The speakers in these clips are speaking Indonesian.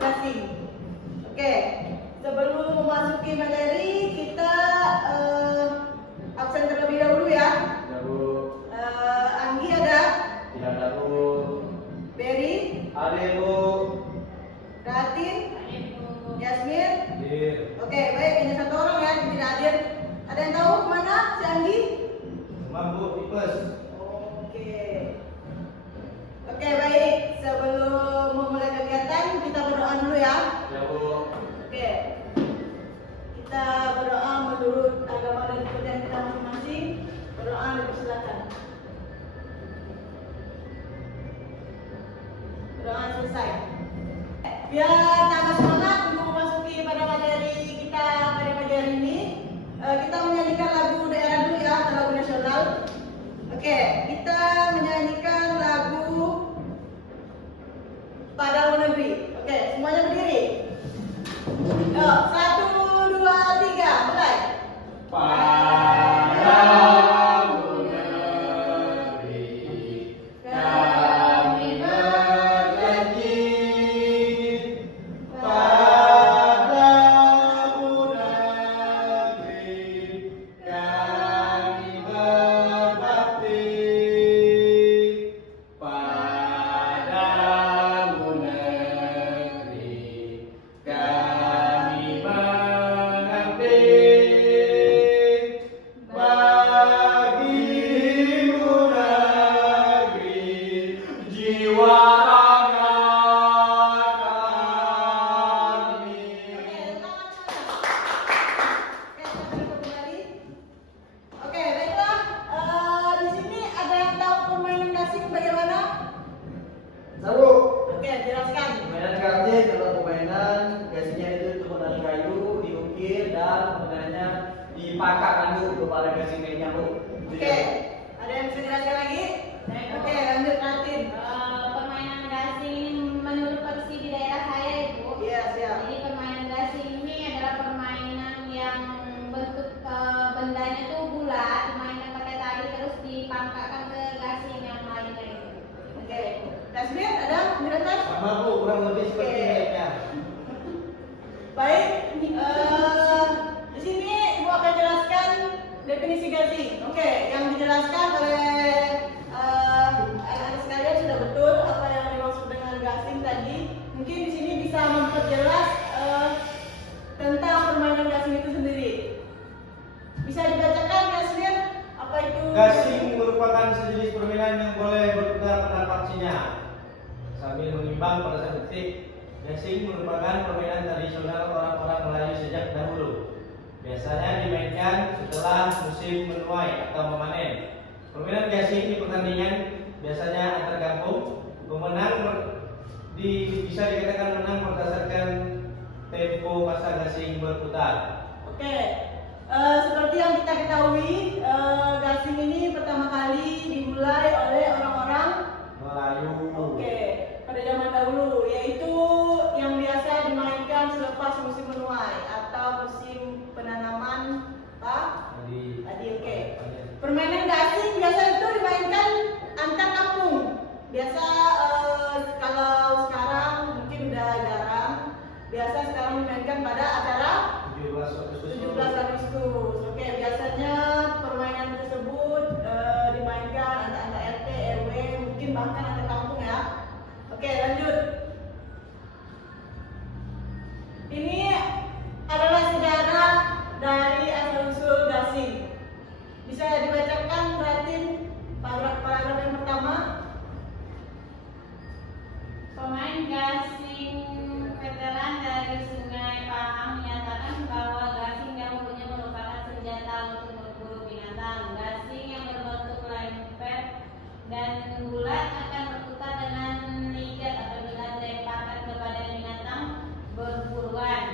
gasing. Oke, sebelum memasuki materi kita absen terlebih dahulu ya. Ya Bu. Anggi ada? Tidak ada Bu. Berry? Ada Bu. Ratin? Yasmin? Hadir. Oke, baik, hanya satu orang ya yang tidak hadir. Ada yang tahu kemana si Anggi? Cuma Bu, tipes. Oke, baik. Sebelum memulai kegiatan kita berdoa dulu ya. Ya Bu. Oke. Kita berdoa menurut agama dan kepercayaan kita masing-masing. Berdoa dipersilakan. Berdoa selesai. Biar tambah semangat untuk memasuki pada materi kita pada pagi hari ini, kita menyanyikan lagu daerah dulu ya, lagu nasional. Oke, kita menyanyikan lagu Padamu Negeri. Oke, semuanya berdiri. Yuk, 1, 2, 3, mulai. Padamu negeri kami berjanji, padamu negeri kami berbakti, padamu negeri kami mengabdi. Bagimu negeri jiwa raga kami. Oke, baiklah. Di sini ada yang tahu permainan gasing bagaimana? Tahu. Oke, jelaskan. Permainan gasing adalah permainan gasingnya itu cuma dari kayu, diukir dan sebenarnya dipakakkan dulu kepada gasing lainnya Bu. Oke, ada yang bisa jelaskan lagi? Oke, lanjut Ratin. Permainan gasing ini menurut versi di daerah saya Ibu. Iya, siap. Jadi permainan gasing ini adalah permainan yang bentuk bendanya tuh bulat, dimainkan pakai tali terus dipangkakkan ke gasing yang lainnya itu. Oke, Yasmin ada penjelasan? Sama Bu, kurang lebih seperti Oke. lainnya. Baik, di sini Ibu akan jelaskan definisi gasing. Oke, yang dijelaskan oleh anak-anak sekalian sudah betul apa yang dimaksud dengan gasing tadi. Mungkin di sini bisa memperjelas tentang permainan gasing itu sendiri. Bisa dibacakan Yasmin apa itu? Gasing merupakan sejenis permainan yang boleh berputar pada paksinya sambil mengimbang pada satu titik. Gasing merupakan permainan tradisional orang-orang Melayu sejak dahulu. Biasanya dimainkan setelah musim menuai atau memanen. Permainan gasing di pertandingan biasanya antar kampung. Pemenang bisa dikatakan menang berdasarkan tempo masa gasing berputar. Oke, seperti yang kita ketahui, gasing ini pertama kali dimulai oleh orang-orang Melayu. Oke, pada zaman dahulu, yaitu yang biasa dimainkan selepas musim menuai atau musim penanaman Jadi, oke. Permainan gasing biasa itu dimainkan antar kampung. Biasa kalau sekarang mungkin udah jarang. Biasa sekarang dimainkan pada acara 17 Agustus. Oke, biasanya permainan tersebut dimainkan antara RT, RW, mungkin bahkan antar kampung ya. Oke, lanjut. Ini adalah sejarah dari asal-usul gasing. Bisa dibacakan Ratin paragraf yang pertama. Pemain gasing veteran dari Sungai Pahang menyatakan bahwa gasing dahulunya merupakan senjata untuk berburu binatang. Gasing yang berbentuk lempet dan bulat akan berputar dengan ligat apabila dilemparkan kepada binatang berburuan.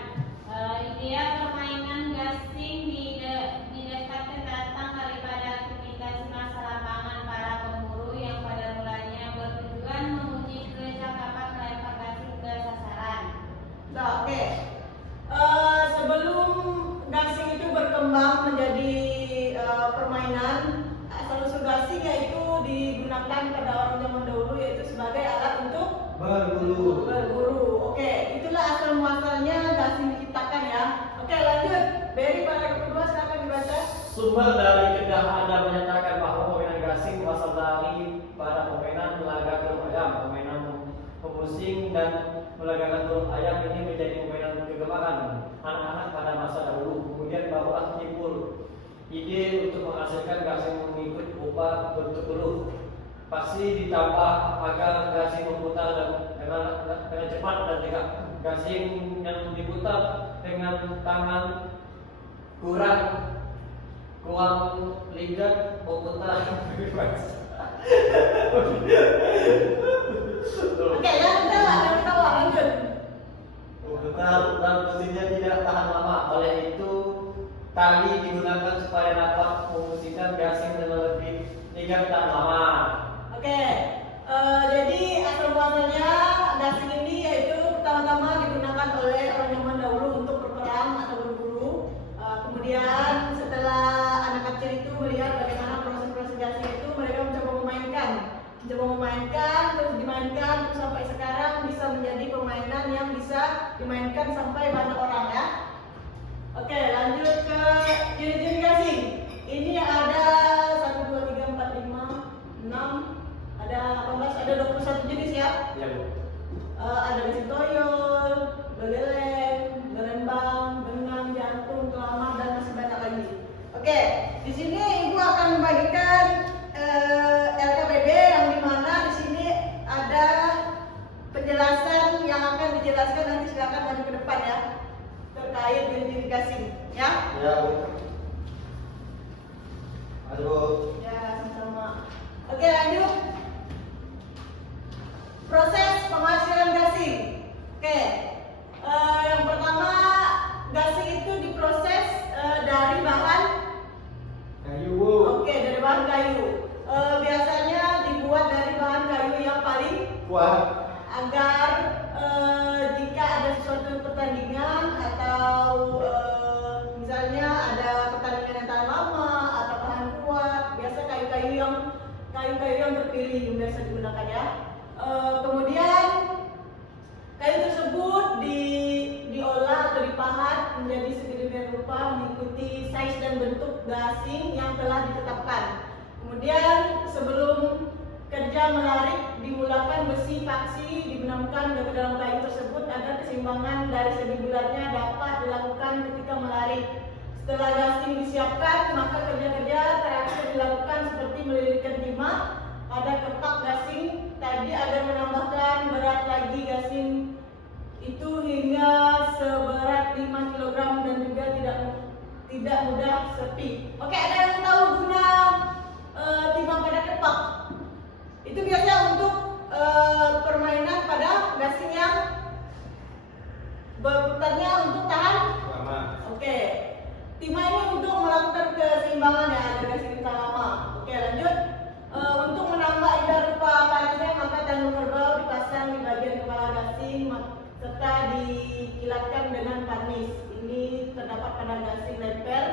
Idea permainan gasing didekatkan datang daripada aktivitas masa lapangan para pemburu yang pada mulanya bertujuan menguji kecakapan melempar gasing ke sasaran. Nah, oke. Sebelum gasing itu berkembang menjadi permainan, asal-usul gasing yaitu digunakan pada orang zaman dahulu yaitu sebagai alat untuk berburu. Oke, itulah Sumber dari kedah Anda menyatakan bahwa permainan gasing berasal dari pada permainan melaga telur ayam. Permainan pemusing dan melagakan telur ayam ini menjadi permainan kegemaran anak-anak pada masa dahulu. Kemudian barulah timbul ide untuk menghasilkan gasing mengikut rupa bentuk telur. Pasti ditambah agar gasing memutar dengan cepat dan tegak. Gasing yang diputar dengan tangan kurang ligat memutar. Oke, jangan ketawa, lanjut. Memutar dan mesinnya tidak tahan lama. Oleh itu tali digunakan supaya dapat memusingkan gasing dengan lebih ligat dan lama. Oke, jadi asal muasalnya gasing ini yaitu pertama-tama digunakan oleh orang zaman dahulu untuk berperang atau berburu. Kemudian setelah anak kecil itu melihat bagaimana proses-proses gasing itu, mereka mencoba memainkan, terus dimainkan, terus sampai sekarang bisa menjadi permainan yang bisa dimainkan sampai banyak orang ya. Oke, lanjut ke jenis-jenis gasing. Ini ada 1, 2, 3, 4, 5, 6, ada 18, ada 21 jenis ya. Ya, Bu. Ada gasing toyol, geleng, gelembang, genang, jantung, kelamak, dan masih banyak lagi. Oke, di sini Ibu akan membagikan LKPD yang dimana di sini ada penjelasan yang akan dijelaskan, nanti silakan maju ke depan ya, terkait jenis-jenis gasing ya. Ya, Bu. Aduh. Ya, sama-sama. Oke, lanjut. Proses penghasilan gasing. Oke, yang pertama gasing itu diproses dari bahan Kayu, Bu. Oke, dari bahan kayu. Biasanya dibuat dari bahan kayu yang paling Kuat. agar jika ada sesuatu pertandingan atau misalnya ada pertandingan yang tahan lama atau bahan kuat, biasa kayu-kayu yang terpilih yang biasa digunakan ya. Kemudian kayu tersebut diolah atau dipahat menjadi sedemikian rupa mengikuti size dan bentuk gasing yang telah ditetapkan. Kemudian sebelum kerja menarik dimulakan besi paksi dibenamkan ke dalam kayu tersebut agar keseimbangan dari segi bulatnya dapat dilakukan ketika menarik. Setelah gasing disiapkan, maka kerja-kerja terakhir dilakukan seperti melilitkan timah pada kepak gasing tadi agar menambahkan berat lagi gasing itu hingga seberat 5 kg dan juga tidak mudah sepi. Oke, ada yang tahu guna timah pada kepak? Itu biasanya untuk permainan pada gasing yang berputarnya untuk tahan Lama. Oke, timah ini untuk melakukan keseimbangan ya agar gasing kita lama. Oke, lanjut. Untuk menambah indah rupa panasnya, maka tangan kerbau dipasang di bagian kepala gasing serta dikilatkan dengan panis. Ini terdapat pada gasing lemper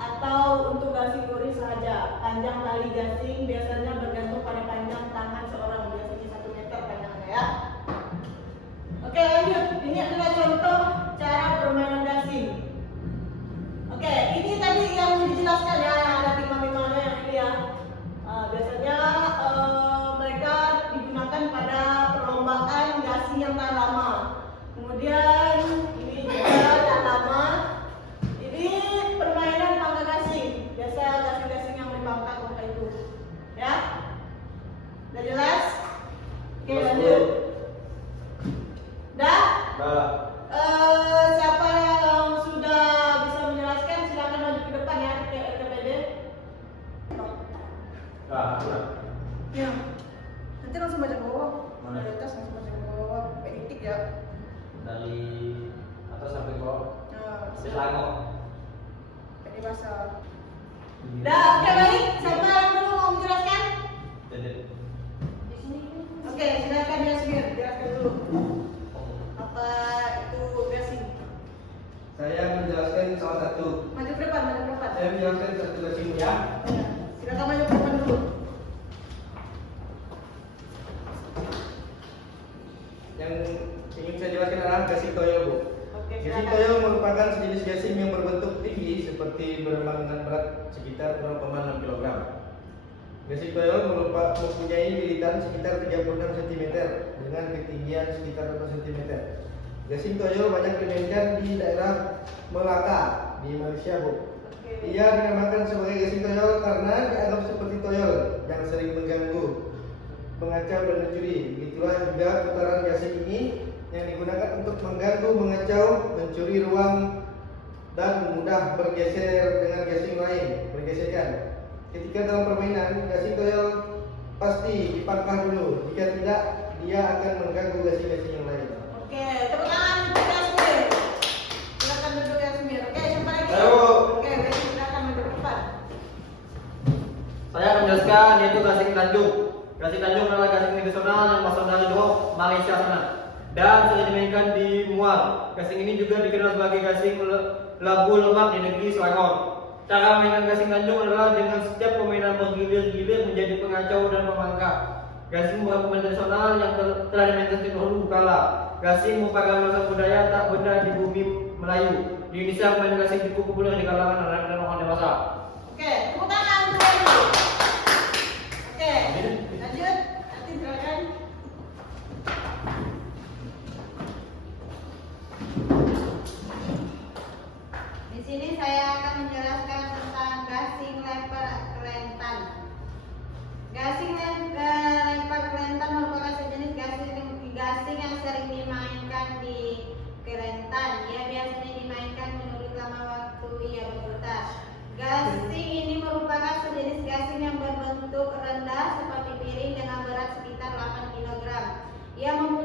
atau untuk gasing lurik saja. Panjang tali gasing biasanya bergantung pada panjang tangan seorang, biasanya 1 meter panjangnya ya. Oke, lanjut. Ini adalah contoh cara permainan gasing. Oke, ini tadi yang dijelaskan ya, yang ada timah-timahnya yang ini ya. Biasanya mereka digunakan pada perlombaan gasing yang tahan lama. Kemudian ini juga tahan lama. Ini permainan pangkat gasing. Biasa gasing-gasing yang dipangkat waktu itu. Ya? Udah jelas? Oke, lanjut. Dah? Dah. Siapa yang sudah bisa menjelaskan silakan maju ke depan ya ke LKPD. Dah. Ya. Nanti langsung baca ke bawah. Mana? Dari atas langsung baca ke bawah. Editik ya. Dari atas sampai bawah. Nah, Selangor. ini bahasa. Dah, oke baik. Siapa yang dulu mau menjelaskan? Jadi. Di sini. Oke, silakan Yasmin, jelaskan dulu. Apa itu gasing? Saya menjelaskan salah satu. Maju ke depan, maju ke depan. Saya menjelaskan satu gasing ya. Ya. Silakan maju ke depan dulu. Yang ingin saya jelaskan adalah gasing toyol, Bu. Oke. Oke, Gasing silakan. toyol merupakan sejenis gasing yang berbentuk tinggi seperti berembang dengan berat sekitar 0,6 kg. Gasing toyol mempunyai lilitan sekitar 36 cm dengan ketinggian sekitar 2 cm. Gasing toyol banyak dimainkan di daerah Melaka di Malaysia, Bu. Oke. Ia dinamakan sebagai gasing toyol karena dianggap seperti toyol yang sering mengganggu, mengacau dan mencuri. Begitulah juga putaran gasing ini yang digunakan untuk mengganggu, mengacau, mencuri ruang dan mudah bergeser dengan gasing lain, bergesekan. Ketika dalam permainan, gasing toyol pasti dipangkah dulu. Jika tidak, dia akan mengganggu gasing-gasing yang lain. Oke, tepuk tangan untuk Yasmir. Silakan duduk Yasmir. Oke, siapa lagi? Ayo. Oke, baik, silakan duduk depan. Saya akan menjelaskan yaitu gasing Tanjung. Gasing Tanjung adalah gasing tradisional yang berasal dari Johor, Malaysia sana dan sering dimainkan di Muar. Gasing ini juga dikenal sebagai gasing labu lemak di negeri Selangor. Cara mainan gasing Tanjung adalah dengan setiap permainan bergilir-gilir menjadi pengacau dan pemangkak. Gasing merupakan permainan tradisional yang telah dimainkan sejak dahulu kala. Gasing merupakan warisan budaya tak benda di bumi Melayu. Di Indonesia, permainan gasing cukup populer di kalangan anak dan orang dewasa. Oke, tepuk tangan untuk Yasmir. Oke, lanjut. Nanti silakan. Di sini saya akan menjelaskan tentang gasing lempar kelentan. Gasing lempar kelentan merupakan sejenis gasing yang sering dimainkan di kelentan. Ia biasanya dimainkan menurut lama waktu ia berputar. Gasing ini merupakan sejenis gasing yang berbentuk rendah seperti piring dengan berat sekitar 8 kg. Ia mempunyai